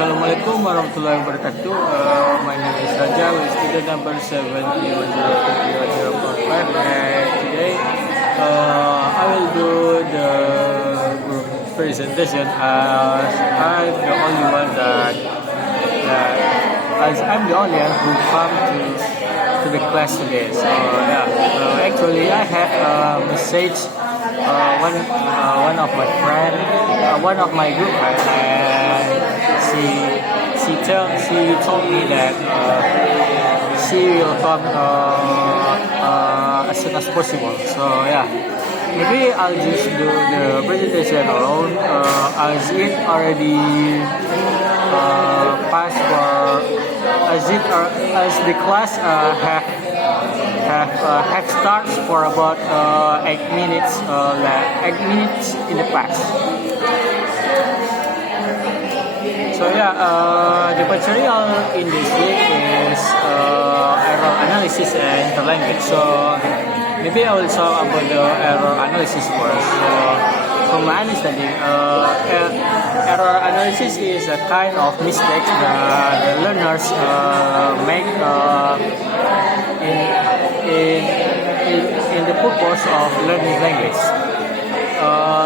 Assalamualaikum warahmatullahi wabarakatuh. My name is Raja, with student number 71031045, and today I will do the group presentation as I'm the only one I'm the only one who come to the class today. So yeah, actually I have a message. One of my friend, one of my group friends, and she told me that she will come as soon as possible. So yeah, maybe I'll just do the presentation alone, as it already passed for as the class have starts for about 8 minutes, 8 minutes in the past. So yeah, the material in this week is error analysis and interlanguage. So maybe I will talk about the error analysis first. So from my understanding, error analysis is a kind of mistake that the learners make in the purpose of learning language.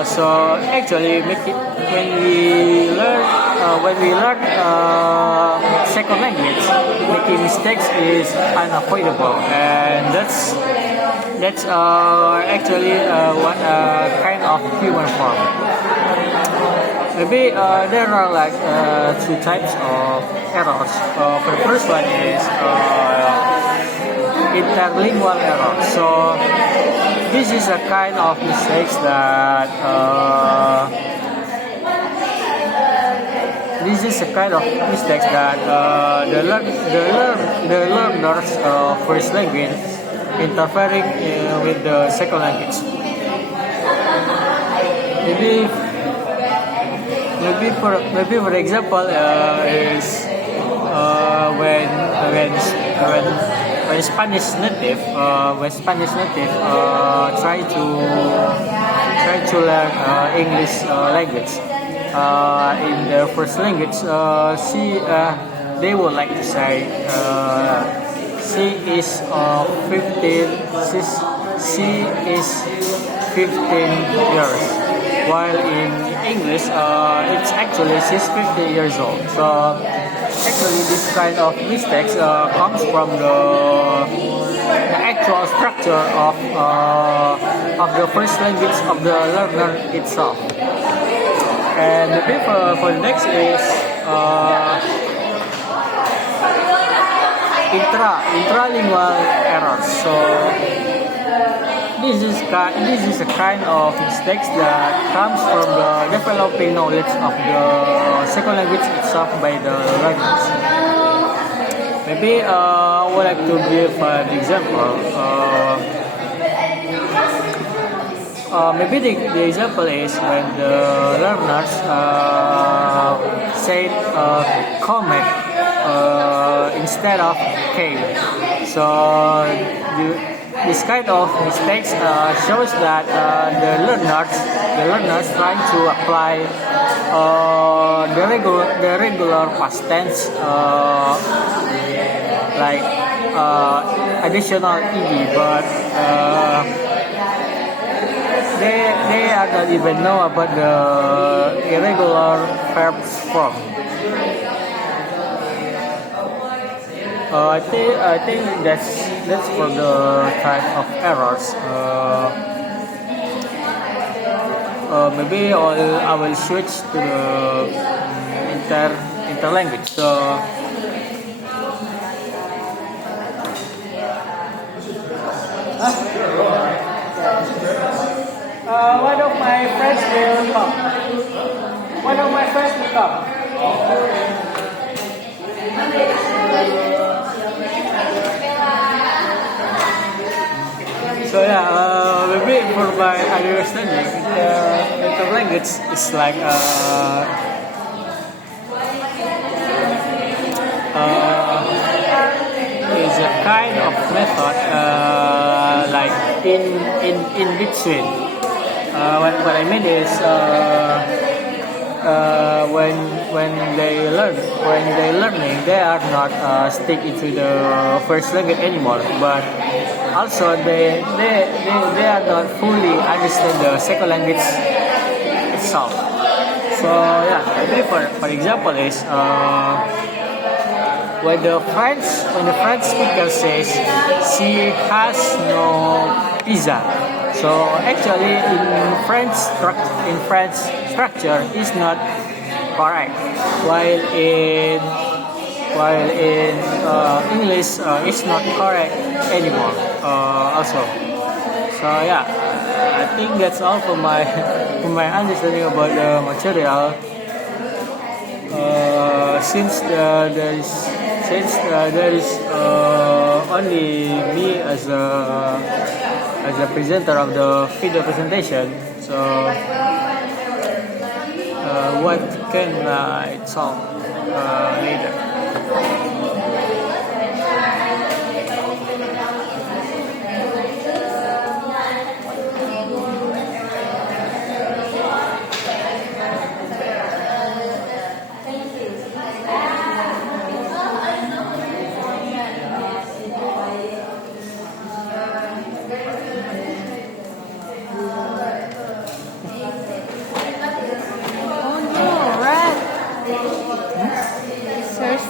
So actually, when we learn second language, making mistakes is unavoidable, and that's actually what kind of human form. Maybe there are like two types of errors. For the first one is interlingual error. So this is a kind of mistakes that the learners first language interfering with the second language. Maybe for example is when Spanish native try to learn English language in their first language, they would like to say she is 15 years, while in English it's actually she's 50 years old. So actually this kind of mistakes comes from the actual structure of the first language of the learner itself. And the paper for the next is intralingual errors. So this is a kind of mistakes that comes from the developing knowledge of the second language itself by the learners. Maybe I would like to give an example. Maybe the example is when the learners say comet instead of cave. So this kind of mistakes shows that the learners trying to apply the regular past tense, like additional ed, but they don't even know about the irregular verbs form. I think that's for the type of errors. Maybe I will switch to the interlanguage. So one of my friends will come. So yeah, maybe for my understanding, interlanguage is like is a kind of method like in between. What I mean is when they learning, they are not stick into the first language anymore, but also they are not fully understand the second language itself. So yeah, maybe for example is when the French speaker says she has no pizza. So actually in French structure is not correct. While in English it's not correct anymore. Also. So yeah, I think that's all for my for my understanding about the material. There is only me as a presenter of the video presentation, so what can I talk later?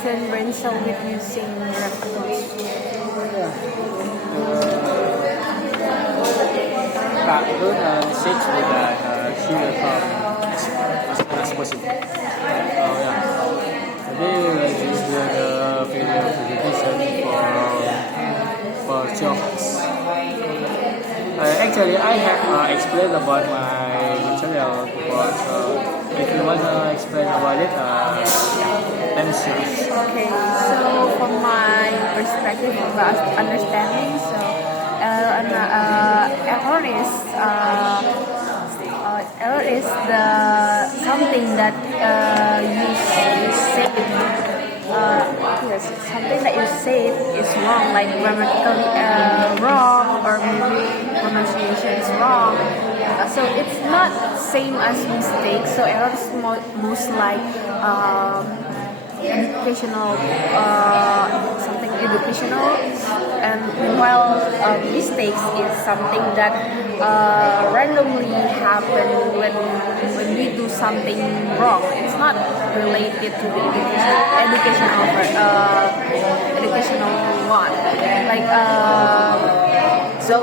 And brain cell with using records. Cartoon and six with that she will come as soon as possible. Yeah. Today is the video presentation for jokes. Actually, I have explained about my material before, so if you wanna explain about it, let me see. Okay, so from my perspective of understanding, so error is the something that you say. Yes, something that you say is wrong, like grammatically wrong, or maybe pronunciation is wrong. So it's not same as mistake. So error is most like educational, something educational, and while mistakes is something that randomly happen when we do something wrong. It's not related to the educational one. Like to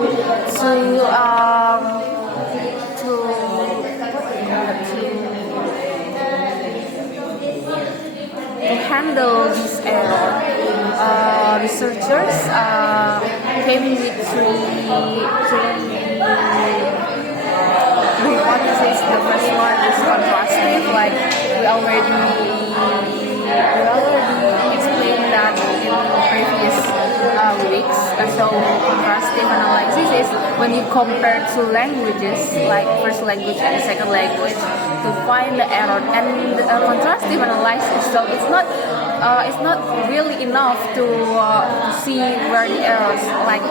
handle this error, researchers came with three hypotheses. The first one is contrastive, like we already explained that in previous weeks. So contrastive analysis is when you compare two languages, like first language and second language, to find the error. And contrastive analysis, so it's not really enough to see where the errors. Like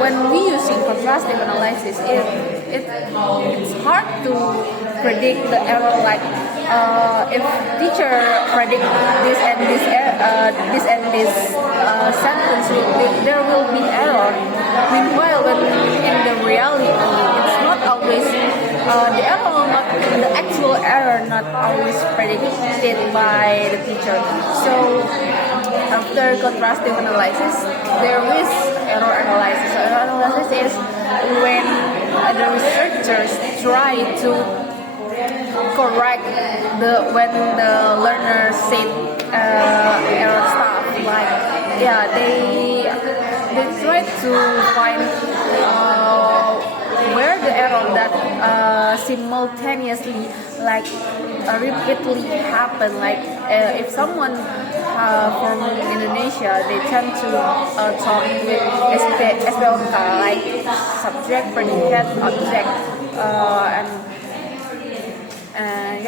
when we using contrastive analysis, it's hard to predict the error. Like if teacher predict this and this sentence, there will be error. Meanwhile, when in the reality, it's not always the actual error not always predicted by the teacher. So after contrastive analysis, there is error analysis. So error analysis is when the researchers try to correct when the learner said error stuff. Like they try to find where the error that simultaneously, like repeatedly happen. Like if someone from Indonesia, they tend to talk with SPOK, like subject, predicate, object, and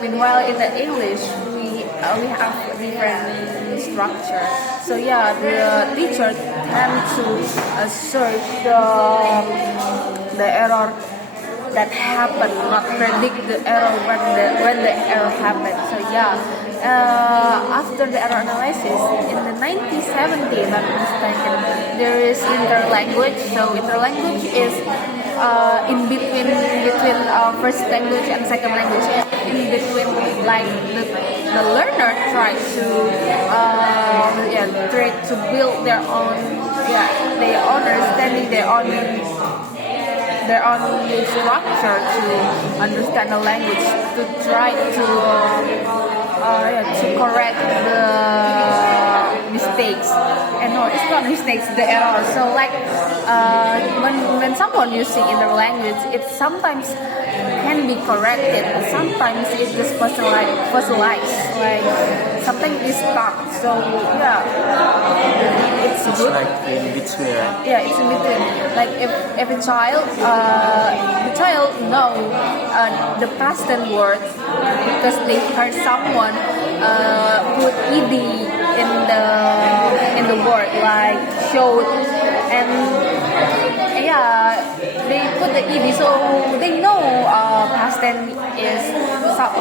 meanwhile in the English we have different structure. So the teacher tend to search the error that happen, not predict the error when the error happens. So yeah, after the error analysis in the 1970, if I'm not mistaken, there is interlanguage. So interlanguage is in between first language and second language. In between, like the learner try to build their own understanding, their own structure to understand the language, to try to correct the mistakes. And no, it's not mistakes, the error. So like when someone using interlanguage, it sometimes can be corrected, sometimes it's just fossilized, like something is stuck. So yeah, it's good. Like in between, right? Yeah, it's in between. Like if a child, the child know the past tense words because they heard someone put ed in the word, like showed, and yeah, they put the ed, so they know past tense is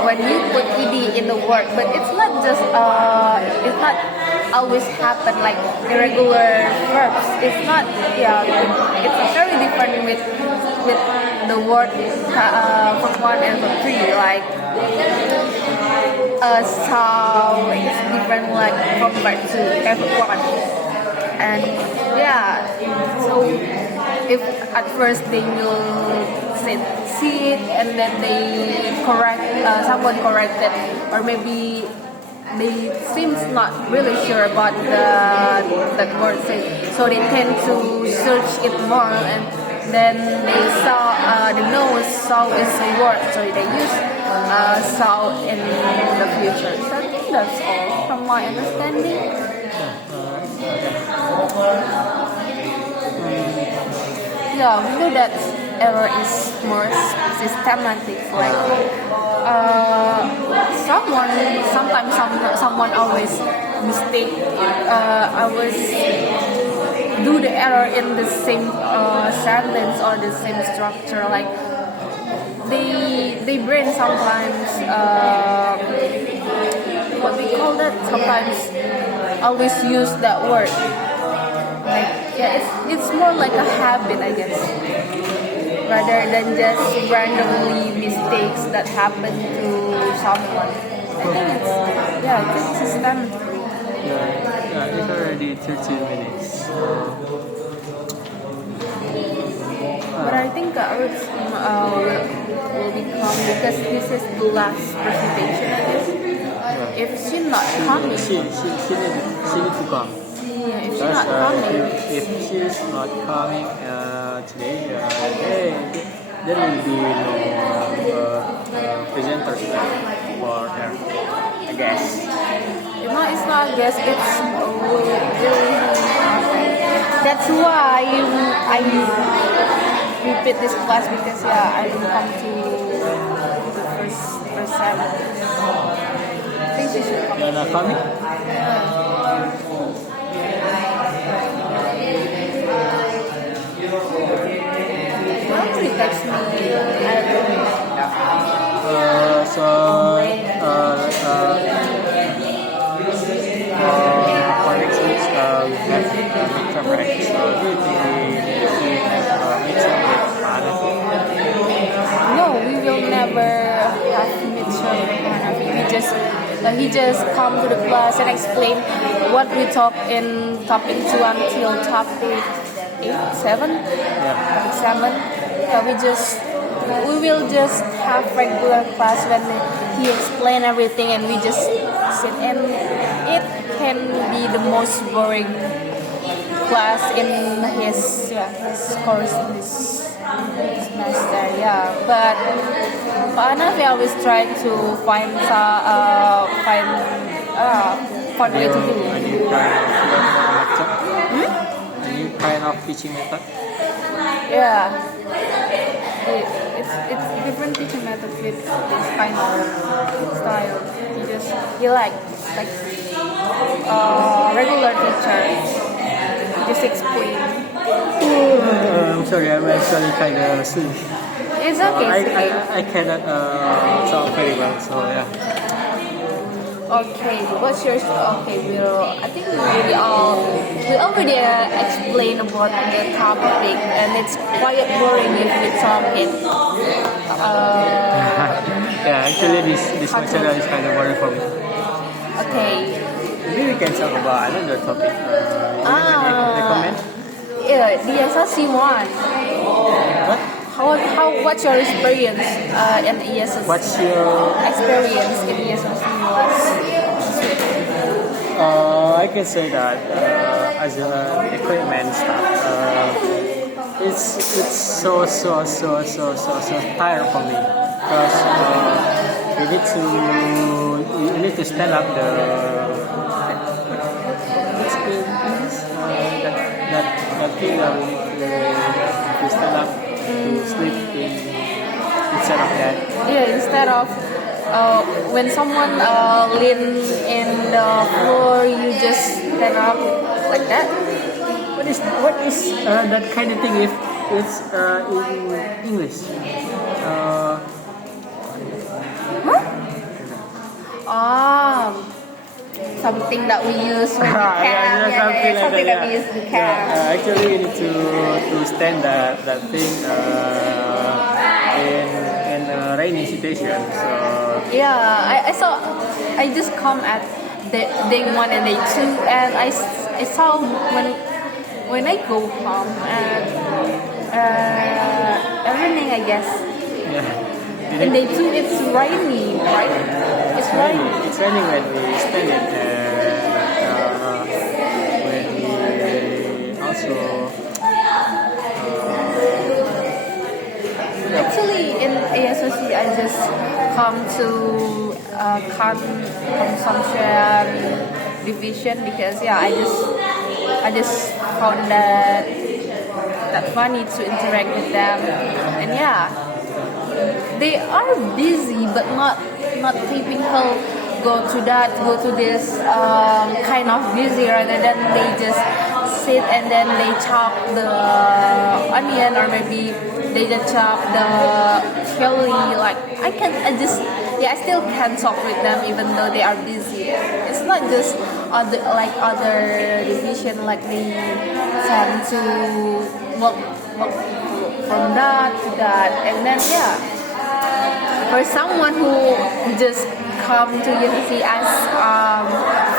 when you put ed in the word. But it's not just it's not always happen like irregular verbs. It's not, it's very different with the word from 1 and from 3, like sound is different like from verb to F1. And yeah, so if at first they will say sit and then they correct, someone corrected, or maybe they seems not really sure about that word, so they tend to search it more, and then they saw the nose saw is a word, so they use saw in the future. So I think that's all from my understanding. Yeah, we know that error is more systematic, like someone always mistake, always do the error in the same sentence or the same structure, like they brain sometimes what we call that, sometimes always use that word, like it's more like a habit, I guess, rather than just randomly mistakes that happen to someone. I think it's systemic. Yeah, it's already 13 minutes. But I think Ruth will become, because this is the last presentation, I guess. If she's not coming, She needs to come. if she's not coming, If she's not coming today, there will be no presenters for her, I guess. it's not a guess, it's really. That's why I repeat this class, because I didn't come to the first time. I think she should come. You're not coming? Probably text me. I don't for next week, we have midterm break. So do you think we need to have midterm break? No, we will never have midterm break. He just come to the class and explain what we talk in topic 2 until topic 8, 7. Yeah. Topic 7. We will just have regular class when he explain everything, and we just sit, and it can be the most boring class in his course this semester. But Hanafi always try to find fun way to do. A new kind of method? A new kind of teaching method? Yeah. It's different teaching method with this kind of style. He like regular teacher. Just explain. I'm sorry, I'm actually kind of sleepy. It's So okay. It's okay. I cannot talk very well. So yeah. Okay, what's yours? Okay, I think we already explained about the topic, and it's quite boring if we talk it. Yeah, actually this material is kind of boring for me. Okay. Maybe we can talk about another topic. Recommend? Yeah, the SLC one. What? What's your experience in ESLC? What's your? Experience in ESLC was? I can say that as an equipment staff, it's so tired for me because you need to stand up the what's the English? That thing that we need to stand up to sleep instead of that. Yeah, instead of when someone lean in the floor, you just stand up like that. What is that kind of thing if it's in English? Something that we use when we camp. Something that we use in camp. Actually, we need to stand that thing in a rainy situation. So Yeah, I just come at day 1 and day 2, and I saw when I go home and evening, I guess. yeah. And day 2 it's rainy, right? It's rainy. It's raining when we stand it, and when we also. Actually, in ASOC, I just come to consumption division because I just found that funny to interact with them, and yeah, they are busy but not typical go to this kind of busy, rather than they just sit and then they chop the onion, or maybe they just chop the chili. Like I still can talk with them even though they are busy. It's not just other division, like they tend to walk from that to that, and then yeah, for someone who just come to university as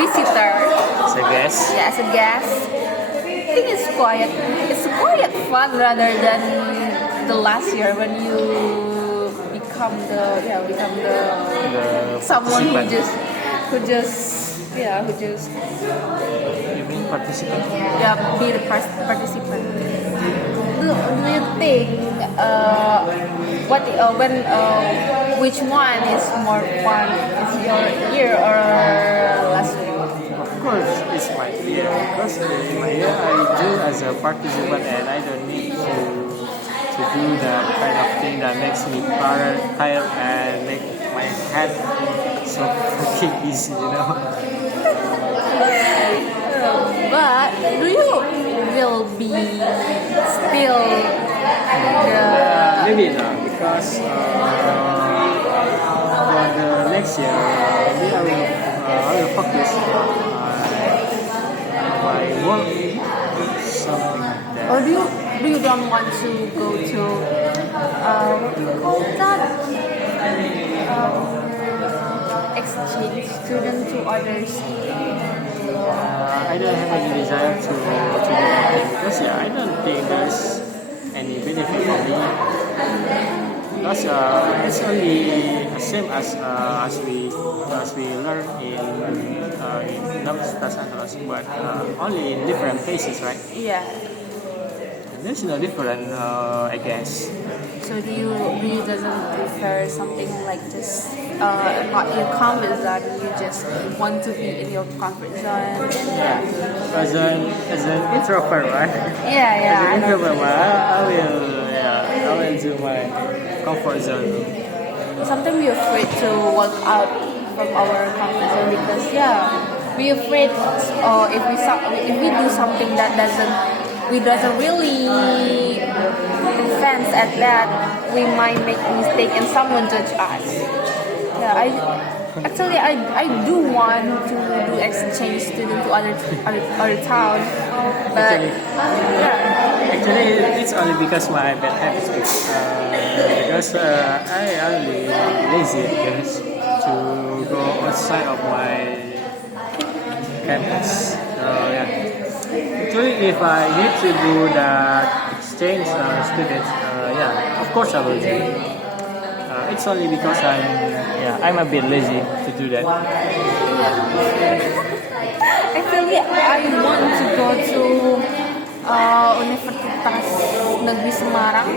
visitor, As a guest. yeah, as a guest, I think it's quite fun rather than the last year when you become the someone who participant. just You mean participant? be the participant. Do you think which one is more fun? Is your year or last year? Of course, it's my year because in my year I do as a participant, and I don't need to do the kind of thing that makes me tired and make my head so fucking easy, you know. But do you will be still Maybe not, because for the next year maybe I will focus on my work, something like that. or do you don't want to go to what do you call that, exchange student to others? I don't have any desire to do that because I don't think there's any benefit for me. Because it's only the same as we learn in Universitas Andalas, but only in different places, right? Yeah. And there's no different, I guess. So do you doesn't prefer something like just not your comfort zone? You just want to be in your comfort zone. Yeah, as an introvert, right? Yeah. As an introvert, I will do my comfort zone. Sometimes we're afraid to walk out from our comfort zone because we're afraid if we do something that doesn't really advance at that, we might make a mistake and someone judge us. Yeah, I do want to do exchange student to other town, but Actually, yeah. Actually, it's only because my bad habits. Because I only lazy because to go outside of my campus. So yeah. Actually, if I need to do that exchange students, yeah, of course I will do. It's only because I'm a bit lazy to do that. Actually, I want to go to Universitas Negeri Semarang.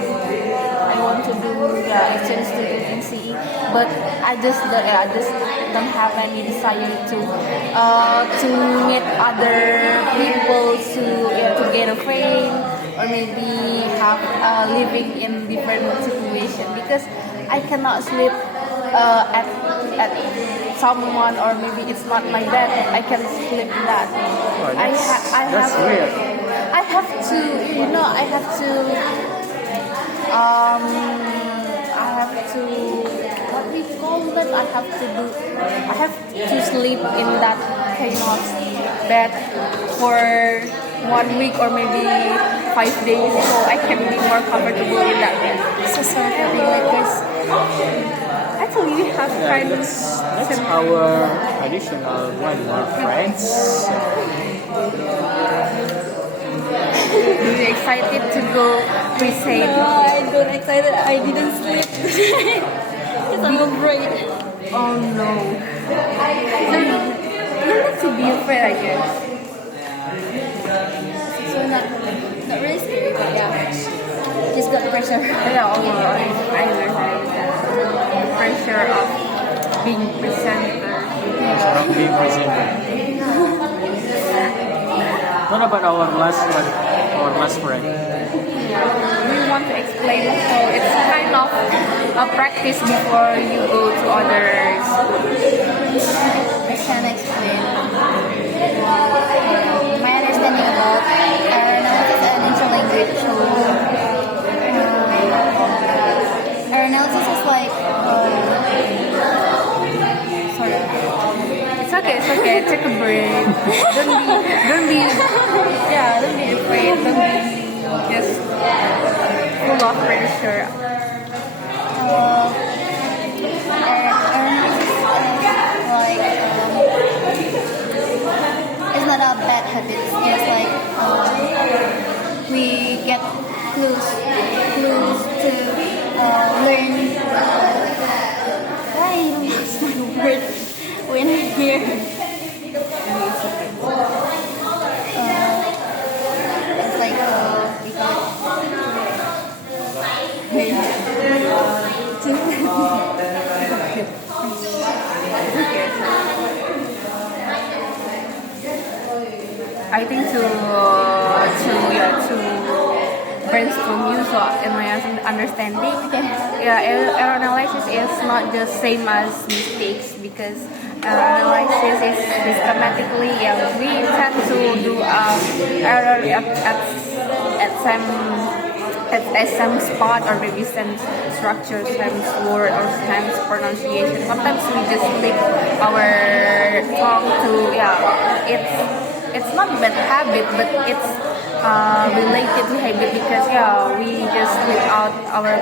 I want to do exchange student in CE, but I just don't have any desire to meet other people to get a friend or maybe have living in different situation because I cannot sleep at someone or maybe it's not my bed. I can sleep in that. Oh, I that's weird. I have to, I have to, what we call that? I have to sleep in that kind of bed for 1 week or maybe 5 days, so I can be more comfortable in that bed. So something like this. Actually, we have Yeah, friends. that's our traditional one, more friends. Are you excited to go present? No, I got excited. I didn't sleep today because I'm afraid. Oh no. So you need to be afraid, I guess. So not really scary, but yeah, just got pressure. Yeah, I understand the pressure of being presenter. From being presented. What about our last one? Our last friend. We want to explain, so it's kind of a practice before you go to other schools. I can explain my understanding about aeronautics and interlanguage. So, aeronautics is like, sorry. It's okay. Take a break. Don't be afraid. Don't be just full of pressure. Like it's not a bad habit. It's like we get clues to learn. Why lost my word when I'm here? It's like we I think to brainstorm you, so in my understanding, analysis is not just same as mistakes because analysis is systematically. We tend to do error at some spot or maybe some structure, some word or some pronunciation. Sometimes we just slip our tongue to it's not bad habit, but it's related to habit because we just slip out our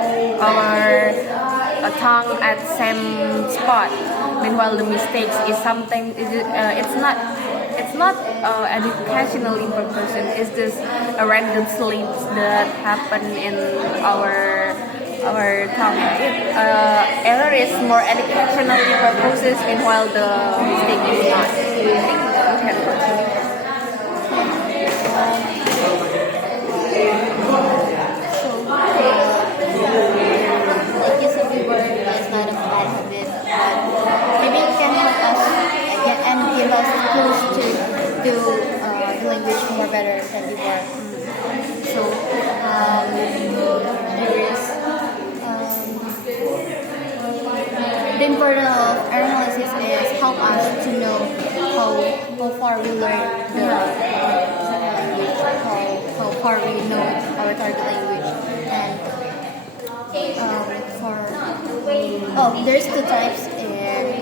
tongue at same spot. Meanwhile, the mistakes is something it's not educational purpose. It's just a random slips that happen in our tongue. Error is more educational purposes, meanwhile the mistake is not. I think you can continue. Like you said, we were it's not a bad habit, but maybe it can help us again and give us clues to do the language more better than before. So there is the importance of analysis is help us to know how far we learn the language, how far we know our target language, and There's two types in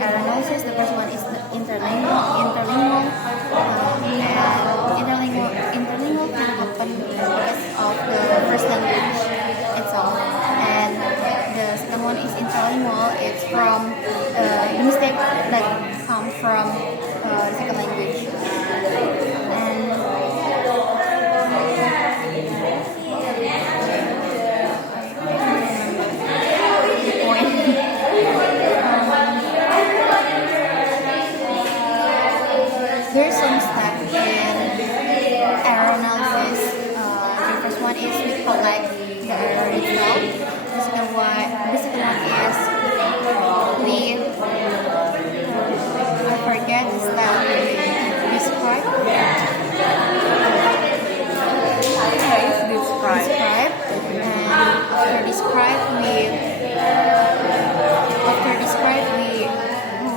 error analysis. The first one is the interlingual, and interlingual can happen because of the first language itself, and the second one is intralingual. It's from the mistake that come from the second language, and there's some step in error analysis. The first one is we collect the error itself. The second one is we I forget the step describe. Describe, and after describe we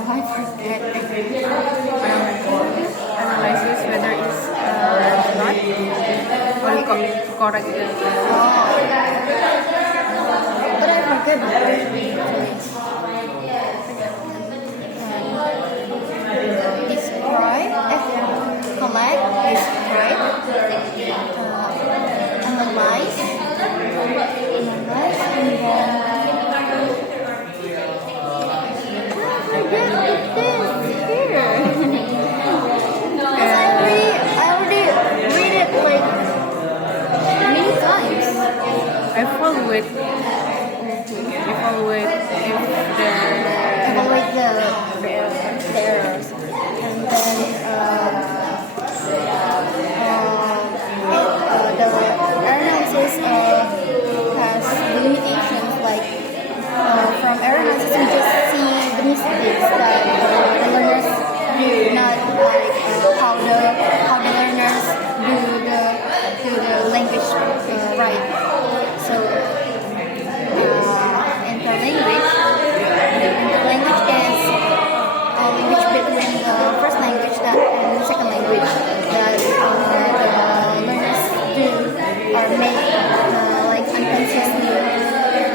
I forget. Analysis whether it's not or correct. But I forget describe, collect, describe, analyze, and then I already read it like many times. Evaluate if The errors, and then the error analysis has the limitations. Like from error analysis, you just see the mistakes that the learners do, not like how the learners do the language right. So interlanguage is a language between the first language and the second language that the learners do or make like unconsciously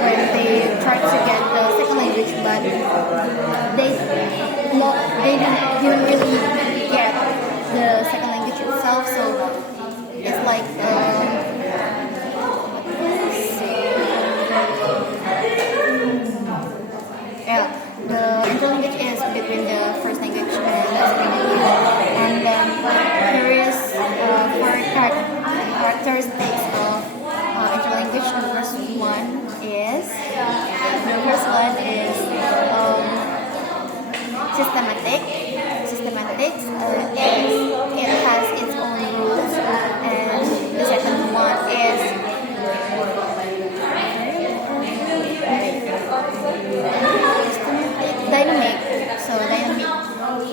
when they try to get the second language, but they didn't really get the second language itself. So it's like the interlanguage is between the first language and the second language, and then there is four characteristics of interlanguage. The first one is systematic. Systematics is it has its own rules, and the second one is dynamic. So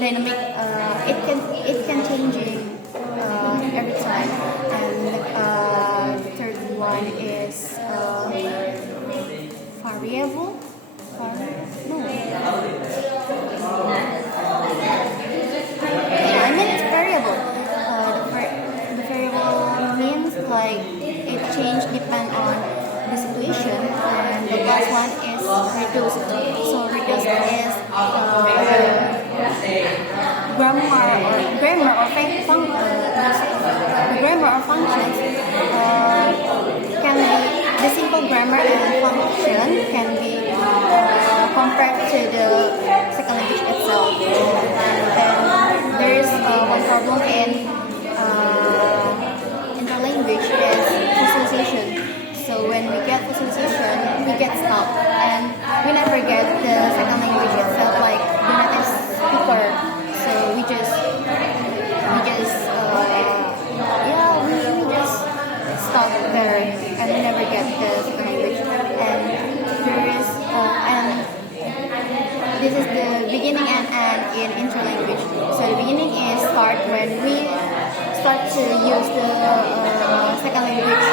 dynamic. It can changing every time, and the third one is variable. It's variable. The variable means like it change depend on the situation, and the last one is reduced. So reduced is grammar or functions can be the simple grammar and function can be compared to the second language itself. And then there is one problem in interlanguage is fossilization. So when we get fossilization, we get stopped, and we never get the second language itself, like the native speaker. So we just stop there, and we never get the second language. And there is this is the beginning and end in interlanguage. So the beginning is start when we start to use the second language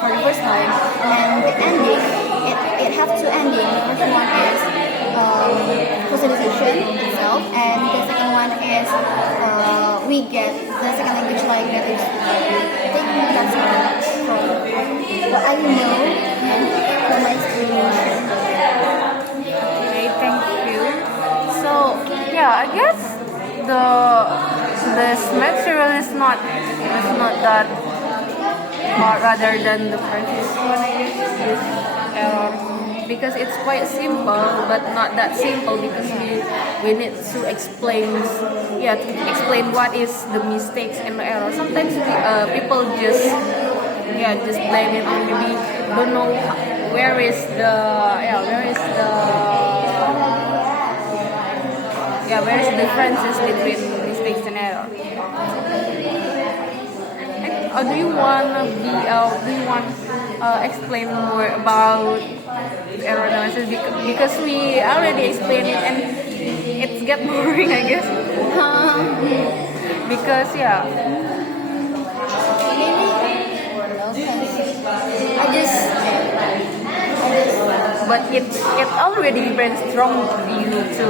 for the first time, and the ending it has two endings. The first one is fossilization itself, and the second one is we get the second language like native speaker. I think that's from what I know. for my explanation. Okay, thank you. So yeah, I guess the this material is not that hard rather than the previous one. I guess this error because it's quite simple, but not that simple because we need to explain what is the mistakes and the error. Sometimes people just blame it on maybe don't know where is the differences between mistakes and error. Do you want explain more about error analysis because we already explained it and it's get boring, I guess. Because I just but it already brainstorm you to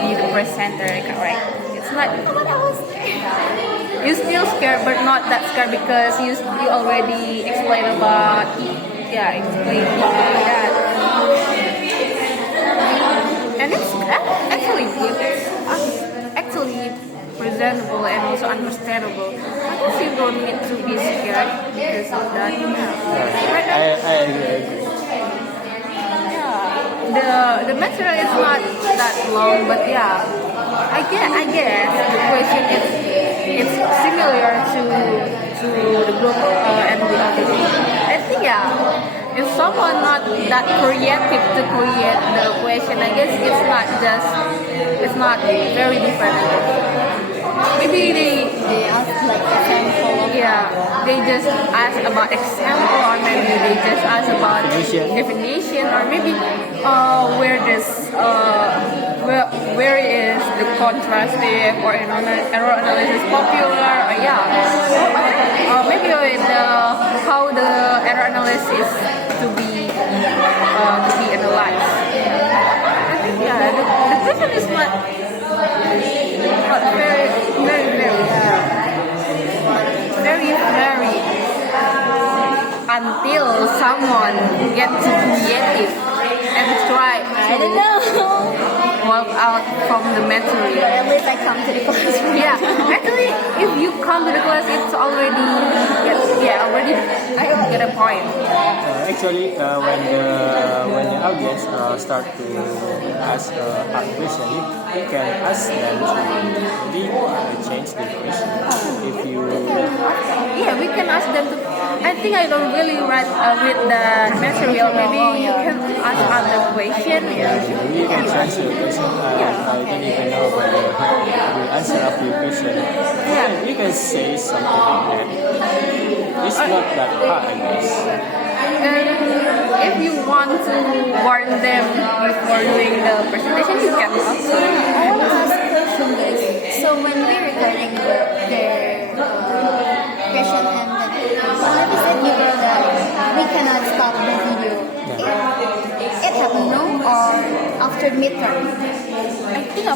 be the presenter, right? It's not. You still scared, but not that scared because you already explained about that, and it's actually good. It's actually presentable and also understandable. I guess you don't need to be scared because of that. Right? I agree. The material is not that long, but I guess the question it's similar to the group and the other. I think if someone not that creative to create the question, I guess it's not very different. Maybe they ask like example. they just ask about example, or maybe they just ask about definition, or maybe where is the contrastive or error analysis popular, or maybe how the error analysis to be analyzed. I think the question is not very until someone gets creative and try I don't know. walk out from the material. At least I come to the classroom. Actually, if you come to the class, it's already I get a point. Actually, when the audience start to ask a hard question, you can ask them to maybe change the question. If you We can ask them to. I think I don't really read the material. Maybe you can ask other question. you can change your question. I don't even know whether the answer of your question. You can say something like that. It's not that hard, I guess. If you want to warn them before doing the presentation, you can also. I want to ask a question, guys. So when we're recording their question and whenever said you wrote that we cannot stop the video, it happened no or after midterm? I think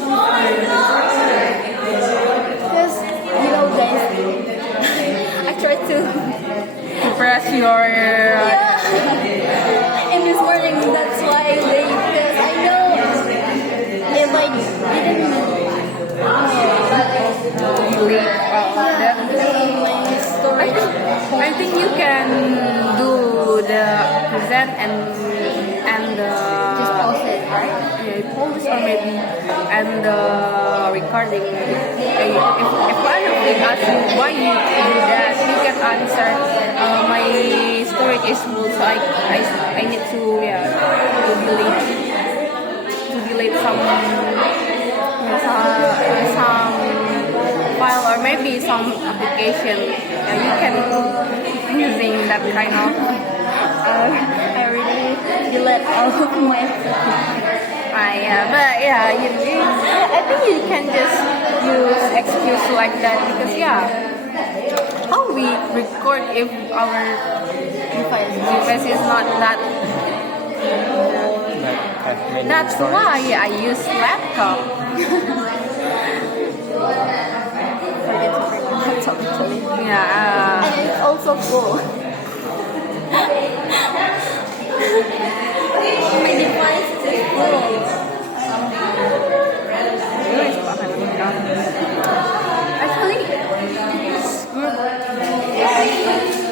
Because guys, I tried to press your. in this morning. That's why because I know if I didn't I think you can do the present and just pause it, right? pause or maybe and the recording. If one of them asks you why you do that, you can answer. My storage is full, so I need to delete some file or maybe some application. You can using that kind of. I really delete all of my. I think you can just use excuse like that because how we record if our device is not that. That's why I use laptop. Forget to bring my laptop actually. Yeah. And it's also full. My device is full. Actually, this group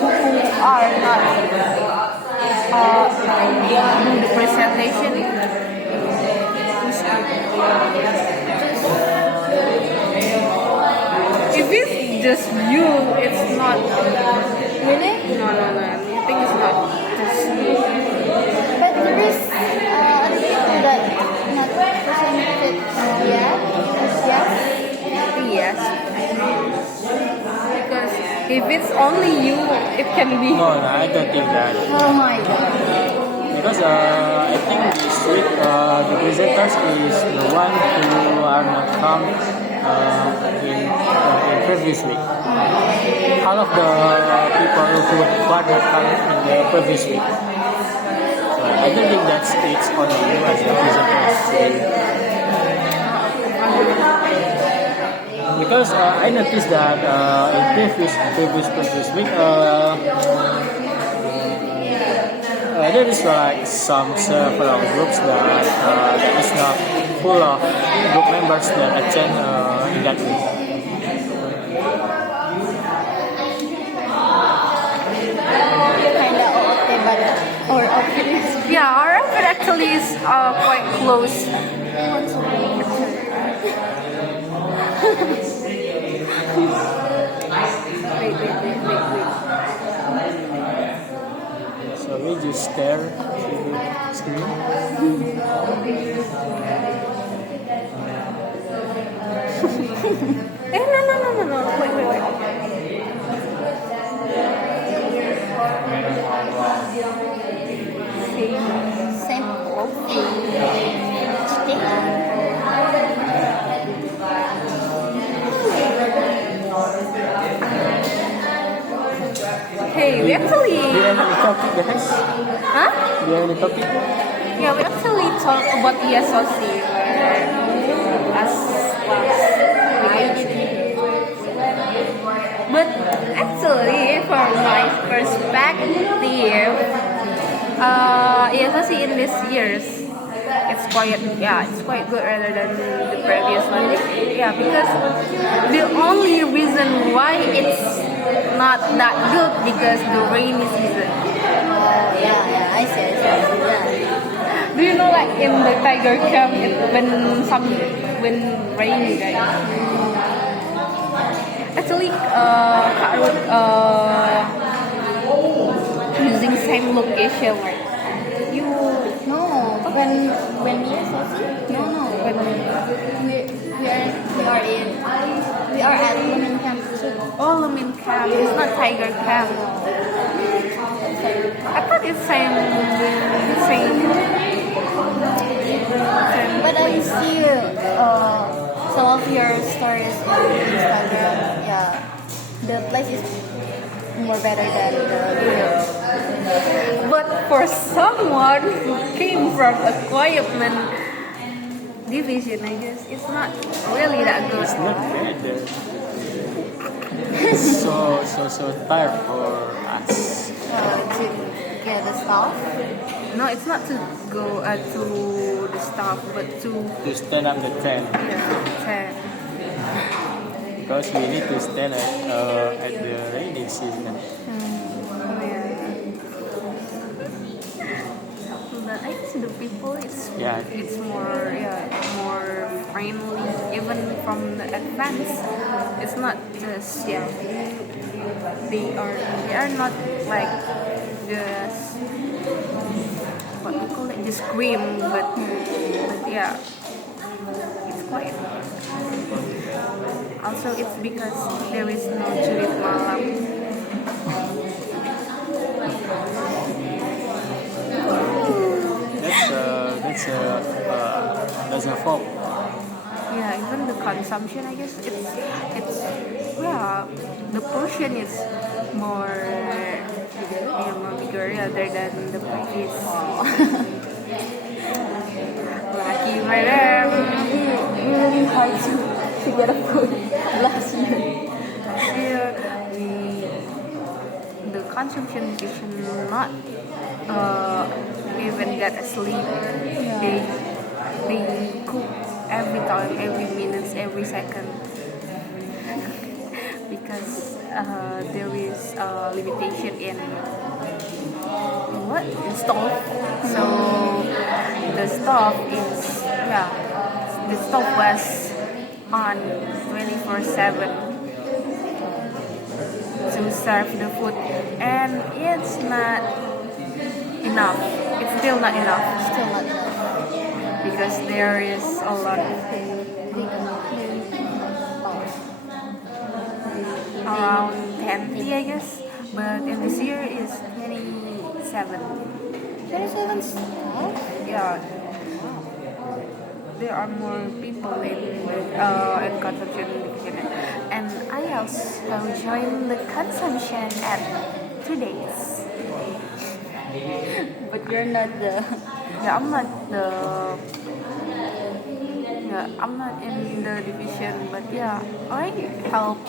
who are not doing the presentation. If it's just you, it's not. Really? No. I think it's not just you. But there is other people that not presented yet. Yes. Because if it's only you, it can be. No, I don't think that. Oh my god. Because I think this week the presenters is the one who are not come in previous week. All of the people who were not come in the previous week. So I don't think that's it's only you as the presenters. Because I noticed that in previous week there is like some several groups that is not full of group members that attend in that week. Kinda okay, but our outfit is Yeah, our outfit actually is quite close. Wait. So we just stare to the screen. No. Wait. same stick. Hey, we actually. Do you have any topic, guys? Huh? Do you have any topic? Yeah, we actually talk about the SLC as class. But actually, from my perspective, ESLC in these years, it's quite good rather than the previous one. Yeah, because the only reason why it's not that good because the rainy season. Yeah, I see. Yeah. Do you know, like in the tiger camp, when rainy, right? Actually, Kak Ruth using same location, right? You No, when ESLC? No, when we are at women camp too. all in camp. It's not tiger camp. I thought it's same. But I see some of your stories on Instagram. Yeah, the place is more better than the videos. But for someone who came from equipment division, I guess it's not really that good. It's not bad. It's so tired for us. To get the stuff. No, it's not to go to the staff, but to To stand up the tent tent. because we need to stand at the rainy season. But I guess the people it's more friendly even from the advance. It's not just they are not like just what we call it just scream, but yeah, it's quiet. Also, it's because there is no jurit malam. That's a fault. Yeah, even the consumption, I guess it's the portion is more bigger rather than the previous. Lucky madam. Really hard to get a food last year. Last year, the consumption you should not even get asleep. They cook every time, every minute, every second, because there is a limitation in stove. So the stove the stove was on 24/7 to serve the food, and it's not enough. It's still not enough Still not enough. because there is a lot, around 10, I guess, but in this year is 27. 27 stuff? Yeah, there are more people in consumption division, and I also joined the consumption at 2 days. But you're not the. Yeah, I'm not in the division, but yeah, I help